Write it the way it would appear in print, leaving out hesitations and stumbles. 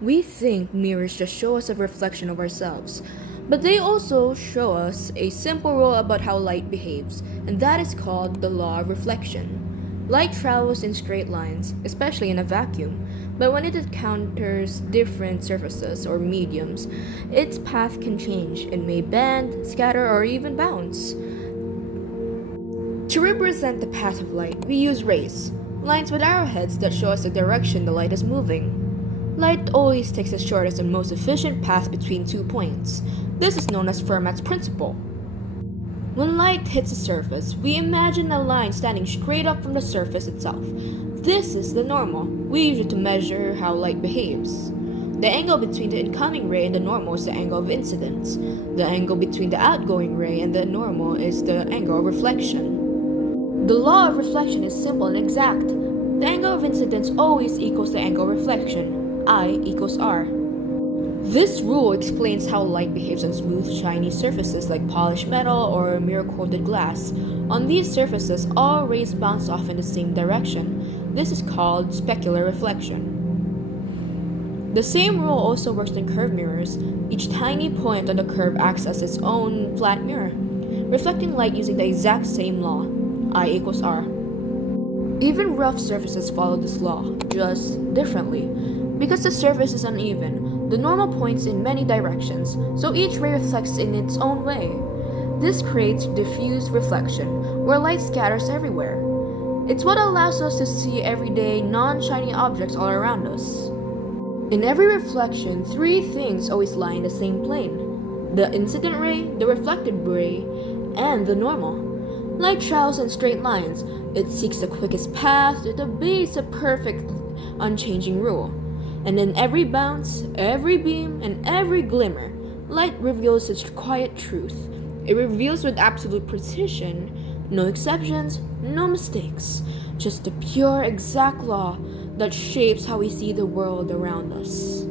We think mirrors just show us a reflection of ourselves, but they also show us a simple rule about how light behaves, and that is called the law of reflection. Light travels in straight lines, especially in a vacuum, but when it encounters different surfaces or mediums, its path can change. It may bend, scatter, or even bounce. To represent the path of light, we use rays, lines with arrowheads that show us the direction the light is moving. Light always takes the shortest and most efficient path between 2 points. This is known as Fermat's principle. When light hits a surface, we imagine a line standing straight up from the surface itself. This is the normal. We use it to measure how light behaves. The angle between the incoming ray and the normal is the angle of incidence. The angle between the outgoing ray and the normal is the angle of reflection. The law of reflection is simple and exact. The angle of incidence always equals the angle of reflection. I equals R. This rule explains how light behaves on smooth, shiny surfaces like polished metal or mirror-coated glass. On these surfaces, all rays bounce off in the same direction. This is called specular reflection. The same rule also works in curved mirrors. Each tiny point on the curve acts as its own flat mirror, reflecting light using the exact same law. I equals R. Even rough surfaces follow this law, just differently. Because the surface is uneven, the normal points in many directions, so each ray reflects in its own way. This creates diffuse reflection, where light scatters everywhere. It's what allows us to see everyday, non-shiny objects all around us. In every reflection, three things always lie in the same plane: the incident ray, the reflected ray, and the normal. Light travels in straight lines. It seeks the quickest path that obeys a perfect, unchanging rule. And in every bounce, every beam, and every glimmer, light reveals its quiet truth. It reveals with absolute precision, no exceptions, no mistakes, just the pure, exact law that shapes how we see the world around us.